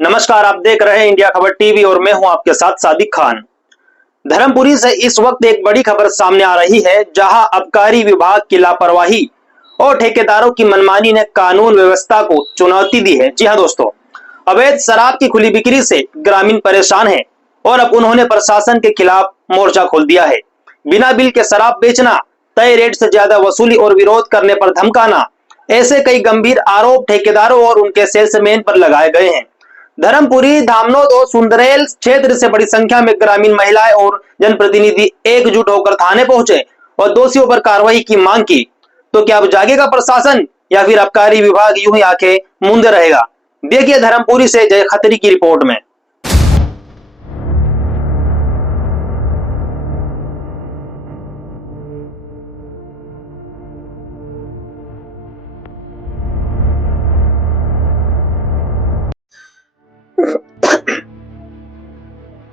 नमस्कार, आप देख रहे हैं इंडिया खबर टीवी और मैं हूं आपके साथ सादिक खान। धर्मपुरी से इस वक्त एक बड़ी खबर सामने आ रही है, जहां आबकारी विभाग की लापरवाही और ठेकेदारों की मनमानी ने कानून व्यवस्था को चुनौती दी है। जी हां दोस्तों, अवैध शराब की खुली बिक्री से ग्रामीण परेशान हैं और अब उन्होंने प्रशासन के खिलाफ मोर्चा खोल दिया है। बिना बिल के शराब बेचना, तय रेट से ज्यादा वसूली और विरोध करने पर धमकाना, ऐसे कई गंभीर आरोप ठेकेदारों और उनके सेल्समैन पर लगाए गए हैं। धर्मपुरी, धामनोद और सुंदरेल क्षेत्र से बड़ी संख्या में ग्रामीण महिलाएं और जनप्रतिनिधि एकजुट होकर थाने पहुंचे और दोषियों पर कार्रवाई की मांग की। तो क्या अब जागेगा प्रशासन या फिर आबकारी विभाग यूं ही आंखें मूंदे रहेगा? देखिए धर्मपुरी से जय खत्री की रिपोर्ट में।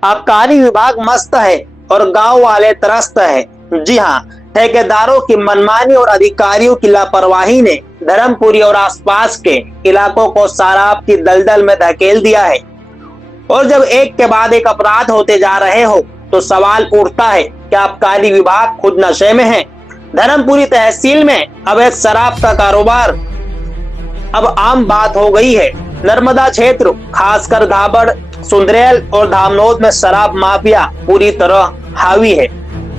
आबकारी विभाग मस्त है और गांव वाले त्रस्त है। जी हां, ठेकेदारों की मनमानी और अधिकारियों की लापरवाही ने धर्मपुरी और आसपास के इलाकों को शराब की दलदल में धकेल दिया है। और जब एक के बाद एक अपराध होते जा रहे हो तो सवाल उठता है, क्या आबकारी विभाग खुद नशे में है? धर्मपुरी तहसील में अवैध शराब का कारोबार अब आम बात हो गई है। नर्मदा क्षेत्र, खासकर धाबड़, सुंदरेल और धामनोद में शराब माफिया पूरी तरह हावी है।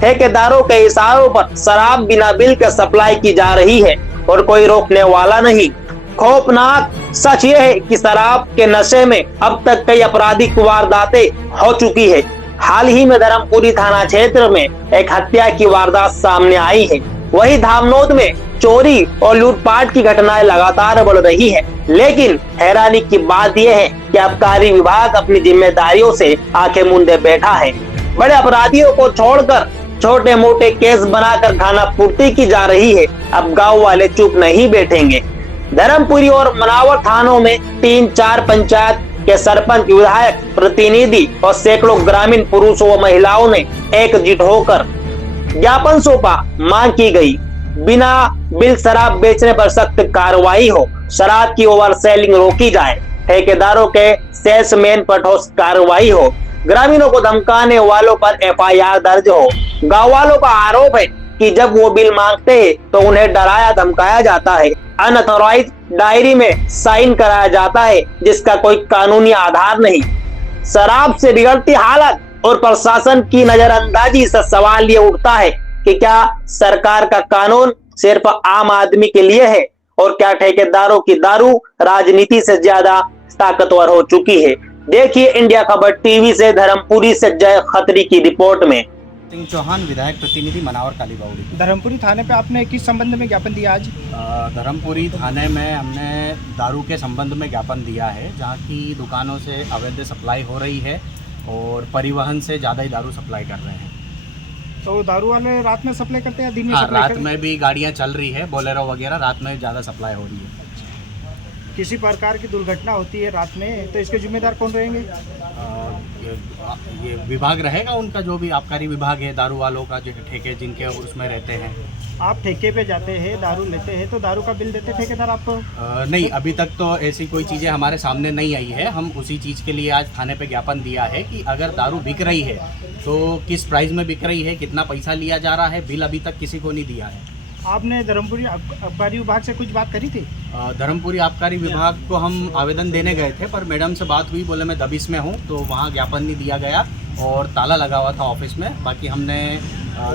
ठेकेदारों के इशारों पर शराब बिना बिल के सप्लाई की जा रही है और कोई रोकने वाला नहीं। खौफनाक सच ये है कि शराब के नशे में अब तक कई आपराधिक वारदातें हो चुकी है। हाल ही में धर्मपुरी थाना क्षेत्र में एक हत्या की वारदात सामने आई है। वही धामनोद में चोरी और लूटपाट की घटनाएं लगातार बढ़ रही है। लेकिन हैरानी की बात यह है कि आबकारी विभाग अपनी जिम्मेदारियों से आंखें मूंदे बैठा है। बड़े अपराधियों को छोड़कर छोटे मोटे केस बनाकर खाना पूर्ति की जा रही है। अब गांव वाले चुप नहीं बैठेंगे। धर्मपुरी और मनावर थानों में 3-4 पंचायत के सरपंच, विधायक, प्रतिनिधि और सैकड़ों ग्रामीण पुरुषों व महिलाओं ने एकजुट होकर ज्ञापन सौंपा। मांग की गई, बिना बिल शराब बेचने पर सख्त कार्रवाई हो, शराब की ओवर सेलिंग रोकी जाए, ठेकेदारों के सेल्समैन पर ठोस कार्रवाई हो, ग्रामीणों को धमकाने वालों पर FIR दर्ज हो। गांव वालों का आरोप है कि जब वो बिल मांगते हैं तो उन्हें डराया धमकाया जाता है, अनऑथराइज्ड डायरी में साइन कराया जाता है जिसका कोई कानूनी आधार नहीं। शराब से बिगड़ती हालत और प्रशासन की नजरअंदाजी से सवाल ये उठता है कि क्या सरकार का कानून सिर्फ आम आदमी के लिए है और क्या ठेकेदारों की दारू राजनीति से ज्यादा ताकतवर हो चुकी है? देखिए इंडिया खबर टीवी से धर्मपुरी से जय खत्री की रिपोर्ट में। सिंह चौहान, विधायक प्रतिनिधि मनावर कालीबाड़ी। धर्मपुरी थाने पे आपने किस संबंध में ज्ञापन दिया आज? धर्मपुरी थाने में हमने दारू के संबंध में ज्ञापन दिया है, जहाँ की दुकानों से अवैध सप्लाई हो रही है और परिवहन से ज़्यादा ही दारू सप्लाई कर रहे हैं। तो दारू वाले रात में सप्लाई करते हैं या दिन में? हाँ, रात में भी गाड़ियाँ चल रही है, बोलेरो वगैरह, रात में ज़्यादा सप्लाई हो रही है। किसी प्रकार की दुर्घटना होती है रात में तो इसके जिम्मेदार कौन रहेंगे? ये विभाग रहेगा उनका, जो भी आबकारी विभाग है, दारू वालों का जो ठेके जिनके उसमें रहते हैं। आप ठेके पे जाते हैं, दारू लेते हैं, तो दारू का बिल देते ठेकेदार आपको? नहीं, अभी तक तो ऐसी कोई चीज़ें हमारे सामने नहीं आई है। हम उसी चीज़ के लिए आज थाने पे ज्ञापन दिया है कि अगर दारू बिक रही है तो किस प्राइस में बिक रही है, कितना पैसा लिया जा रहा है, बिल अभी तक किसी को नहीं दिया है। आपने धर्मपुरी आबकारी विभाग से कुछ बात करी थी? धर्मपुरी आबकारी विभाग को हम आवेदन देने गए थे, पर मैडम से बात हुई, बोले मैं दबिश में हूँ, तो वहाँ ज्ञापन नहीं दिया गया और ताला लगा हुआ था ऑफिस में। बाकी हमने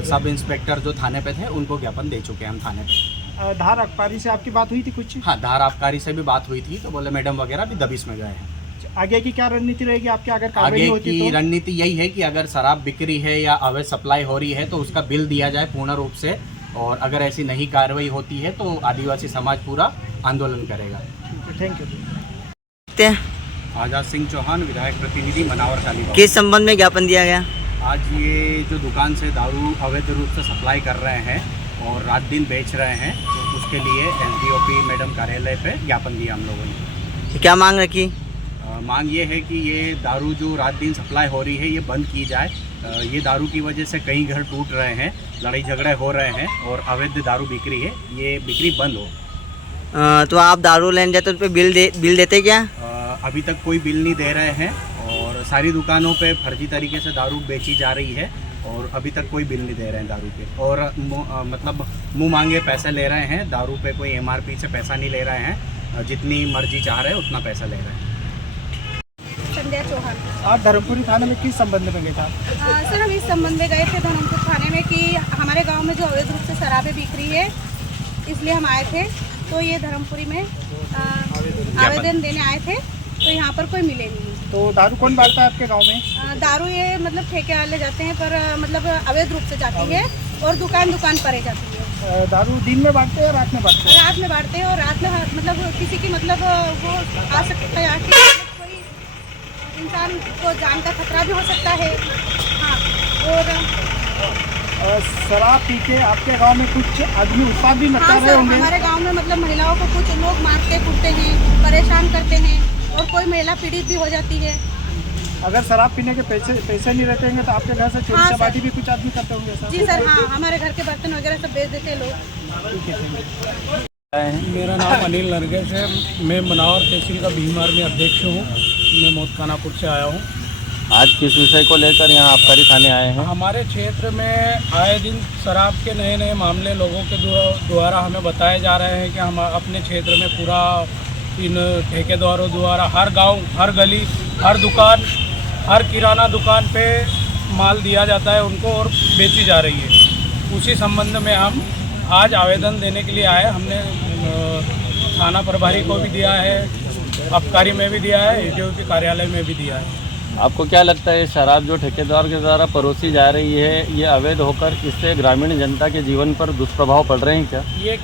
सब इंस्पेक्टर जो थाने पे थे उनको ज्ञापन दे चुके हैं हम थाने पे। धार आबकारी से आपकी बात हुई थी कुछ? हाँ, धार आबकारी से भी बात हुई थी, तो बोले मैडम वगैरह भी दबिश में गए हैं। आगे की क्या रणनीति रहेगी आपकी अगर कार्रवाई आगे होती की तो? रणनीति यही है कि अगर शराब बिक्री है या अवैध सप्लाई हो रही है तो उसका बिल दिया जाए पूर्ण रूप से, और अगर ऐसी नहीं कार्रवाई होती है तो आदिवासी समाज पूरा आंदोलन करेगा। Thank you. आजाद सिंह चौहान, विधायक प्रतिनिधि मनावर कालीबाड़ी। किस संबंध में ज्ञापन दिया गया? आज ये जो दुकान से दारू अवैध रूप से सप्लाई कर रहे हैं और रात दिन बेच रहे हैं, तो उसके लिए SDOP मैडम कार्यालय पे ज्ञापन दिया हम लोगों ने। क्या मांग रखी? मांग ये है कि ये दारू जो रात दिन सप्लाई हो रही है ये बंद की जाए। ये दारू की वजह से कई घर टूट रहे हैं, लड़ाई झगड़े हो रहे हैं और अवैध दारू बिक्री है, ये बिक्री बंद हो। तो आप दारू लेने जाते तो उन पर बिल देते क्या? अभी तक कोई बिल नहीं दे रहे हैं और सारी दुकानों पे फर्जी तरीके से दारू बेची जा रही है और अभी तक कोई बिल नहीं दे रहे हैं दारू के और मतलब मुंह मांगे पैसे ले रहे हैं। दारू पे कोई MRP से पैसा नहीं ले रहे हैं, जितनी मर्जी चाह रहे हैं उतना पैसा ले रहे हैं। संध्या चौहान। आप धर्मपुरी थाने में किस संबंध में गए थे? सर हम इस संबंध में गए थे धर्मपुर थाने में कि हमारे गांव में जो अवैध रूप से शराबें बिक रही है, इसलिए हम आए थे। तो ये धर्मपुरी में आवेदन देने आए थे, तो यहाँ पर कोई मिले नहीं। तो दारू कौन बांटता है आपके गांव में? दारू ये मतलब ठेके वाले जाते हैं, पर मतलब अवैध रूप से जाती है और दुकान दुकान पर जाती है। दारू दिन में बांटते हैं या रात में बांटते हैं? रात में बांटते हैं और रात में मतलब किसी की मतलब वो आ सकता है कि कोई इंसान को जान का खतरा भी हो सकता है। हाँ, और शराब पी के आपके गांव में कुछ आदमी उत्पाद भी मचा रहे होंगे? हमारे गांव में मतलब महिलाओं को कुछ लोग मारते कूटते हैं, परेशान करते हैं और कोई महिला पीड़ित भी हो जाती है। अगर शराब पीने के पैसे नहीं रहते होंगे तो आपके घर से चोरी चपाटी भी कुछ आदमी करते होंगे सर? जी सर, हाँ, हमारे घर के बर्तन वगैरह सब बेच देते हैं लोग। मेरा नाम अनिल नरगेश है। मैं मनावर तहसील का भीमार में अध्यक्ष हूँ। मैं मोदखानापुर से आया हूँ। आज किस विषय को लेकर यहाँ आबकारी थाने आए हैं? हमारे क्षेत्र में आए दिन शराब के नए नए मामले लोगों के द्वारा हमें बताए जा रहे हैं कि हम अपने क्षेत्र में पूरा इन ठेकेदारों द्वारा हर गांव, हर गली, हर दुकान, हर किराना दुकान पे माल दिया जाता है उनको और बेची जा रही है। उसी संबंध में हम आज आवेदन देने के लिए आए। हमने थाना प्रभारी को भी दिया है, आबकारी में भी दिया है, EDO के कार्यालय में भी दिया है। आपको क्या लगता है शराब जो ठेकेदार के द्वारा परोसी जा रही है, ये अवैध होकर इससे ग्रामीण जनता के जीवन पर दुष्प्रभाव पड़ रहे हैं क्या? ये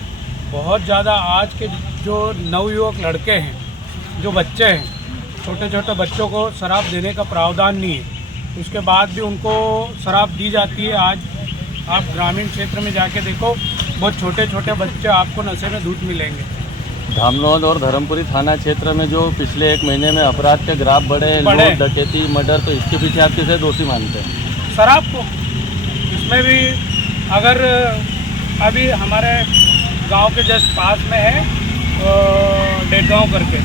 बहुत ज़्यादा आज के जो नवयुवक लड़के हैं, जो बच्चे हैं, छोटे छोटे बच्चों को शराब देने का प्रावधान नहीं है, उसके बाद भी उनको शराब दी जाती है। आज आप ग्रामीण क्षेत्र में जाके देखो, बहुत छोटे छोटे बच्चे आपको नशे में धूत मिलेंगे। धामनोद और धर्मपुरी थाना क्षेत्र में जो पिछले 1 महीने में अपराध के ग्राफ बढ़े, लूट, डकैती, मर्डर, तो इसके पीछे आप किसे दोषी मानते हैं? शराब को। इसमें भी अगर अभी हमारे गांव के जस्ट पास में है डेडगांव करके,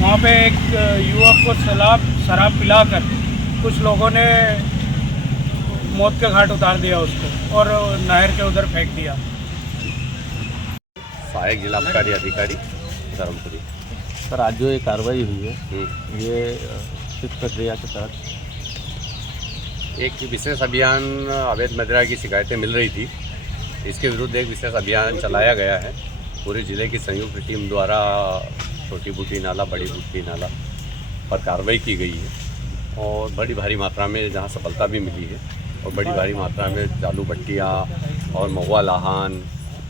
वहाँ पे एक युवक को शराब पिलाकर कुछ लोगों ने मौत के घाट उतार दिया उसको और नहर के उधर फेंक दिया। सहायक जिला आबकारी अधिकारी धर्मपुरी। सर, आज जो ये कार्रवाई हुई है, ये किस प्रक्रिया के तहत? एक विशेष अभियान अवैध मदिरा की शिकायतें मिल रही थी, इसके विरुद्ध एक विशेष अभियान चलाया गया है। पूरे ज़िले की संयुक्त टीम द्वारा छोटी बूटी नाला, बड़ी बूटी नाला पर कार्रवाई की गई है और बड़ी भारी मात्रा में जहां सफलता भी मिली है और बड़ी भारी मात्रा में चालू भट्टियाँ और महुआ लाहन,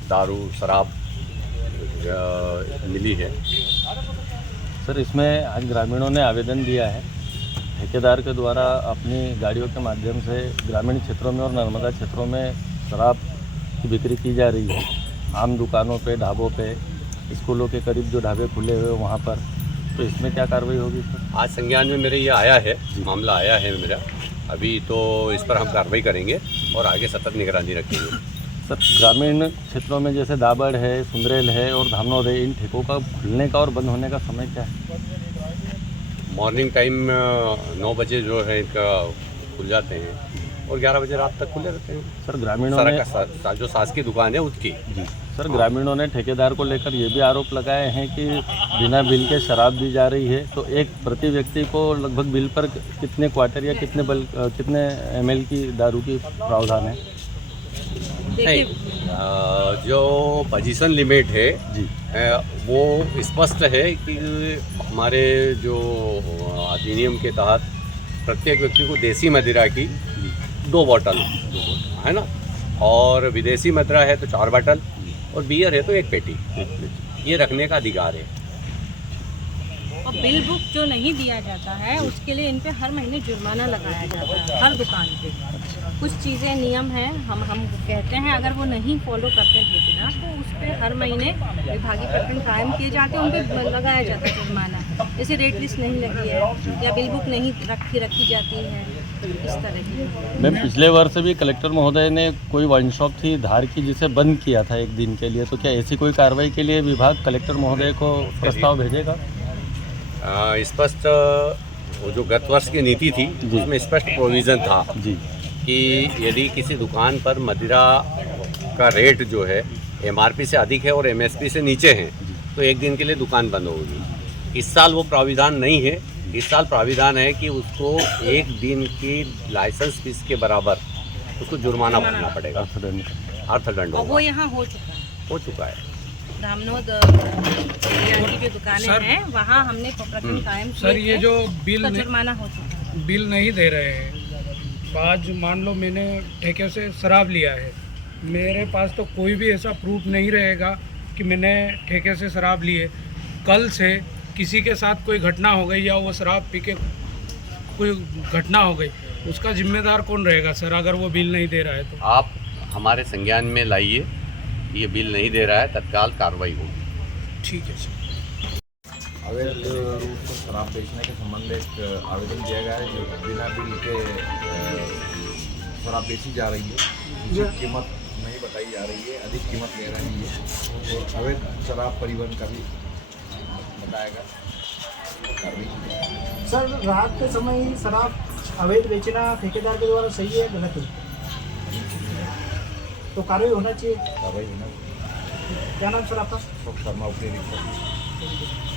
दारू, शराब मिली है। सर, इसमें आज ग्रामीणों ने आवेदन दिया है, ठेकेदार के द्वारा अपनी गाड़ियों के माध्यम से ग्रामीण क्षेत्रों में और नर्मदा क्षेत्रों में शराब की बिक्री की जा रही है। आम दुकानों पे, ढाबों पे, स्कूलों के करीब जो ढाबे खुले हुए वहाँ पर, तो इसमें क्या कार्रवाई होगी सर? आज संज्ञान में मेरे ये आया है, मामला आया है मेरा। अभी तो इस पर हम कार्रवाई करेंगे और आगे सतत निगरानी रखेंगे। सर, ग्रामीण क्षेत्रों में जैसे दाबड़ है, सुंदरेल है और धामनोद है, इन ठेकों का खुलने का और बंद होने का समय क्या है? मॉर्निंग टाइम 9 बजे जो है इनका खुल जाते हैं और 11 बजे रात तक खुले रहते हैं। सर, ग्रामीणों ने जो शासकीय दुकान है उसकी। जी सर, ग्रामीणों ने ठेकेदार को लेकर ये भी आरोप लगाए हैं कि बिना बिल के शराब दी जा रही है। तो एक प्रति व्यक्ति को लगभग बिल पर कितने क्वार्टर या कितने ml की दारू की प्रावधान है? नहीं, जो पोजीशन लिमिट है जी, वो स्पष्ट है कि हमारे जो अधिनियम के तहत प्रत्येक व्यक्ति को देसी मदिरा की 2 बोतल है ना, और विदेशी मदिरा है तो 4 बोतल और बियर है तो 1 पेटी, ये रखने का अधिकार है। और बिल बुक जो नहीं दिया जाता है उसके लिए इन पे हर महीने जुर्माना लगाया जाता है हर दुकान पे। कुछ चीज़ें नियम हैं, हम कहते हैं अगर वो नहीं फॉलो करते हैं ठेकेदार तो उस पर हर महीने विभागीय प्रकरण कायम किए जाते हैं, उन पर लगाया जाता है जुर्माना। जैसे रेट लिस्ट नहीं लगी है या बिल बुक नहीं रखी जाती है, इस तरह की। मैम, पिछले वर्ष भी कलेक्टर महोदय ने कोई वाइन शॉप थी धार की जिसे बंद किया था 1 दिन के लिए, तो क्या ऐसी कोई कार्रवाई के लिए विभाग कलेक्टर महोदय को प्रस्ताव भेजेगा? स्पष्ट वो जो गत वर्ष की नीति थी उसमें स्पष्ट प्रोविज़न था जी कि यदि किसी दुकान पर मदिरा का रेट जो है एमआरपी से अधिक है और एमएसपी से नीचे है तो एक दिन के लिए दुकान बंद होगी। इस साल वो प्राविधान नहीं है। इस साल प्राविधान है कि उसको एक दिन की लाइसेंस फीस के बराबर उसको जुर्माना भरना पड़ेगा, अर्थदंड और वो होगा। यहाँ हो चुका है। रामनोद एरिया की जो दुकानें सर- हैं वहाँ हमने प्रकरण कायम सर किए ये थे, जो बिल उसका जुर्माना हो चुका है। बिल नहीं दे रहे हैं, आज मान लो मैंने ठेके से शराब लिया है, मेरे पास तो कोई भी ऐसा प्रूफ नहीं रहेगा कि मैंने ठेके से शराब ली है। कल से किसी के साथ कोई घटना हो गई या वो शराब पी के कोई घटना हो गई, उसका जिम्मेदार कौन रहेगा सर, अगर वो बिल नहीं दे रहा है तो? आप हमारे संज्ञान में लाइए, ये बिल नहीं दे रहा है, तत्काल कार्रवाई होगी। ठीक है सर। अवैध रूप से शराब बेचने के संबंध में एक आवेदन दिया गया है जो बिना बिल के शराब बेची जा रही है, जिसकी कीमत नहीं बताई जा रही है, अधिक कीमत ले रही है और अवैध शराब परिवहन का भी बताएगा। सर रात के समय शराब अवैध बेचना ठेकेदार के द्वारा सही है गलत है? तो कार्रवाई होना चाहिए। कार्रवाई होना। क्या नाम सर आपका? शर्मा उपनिरीक्षक।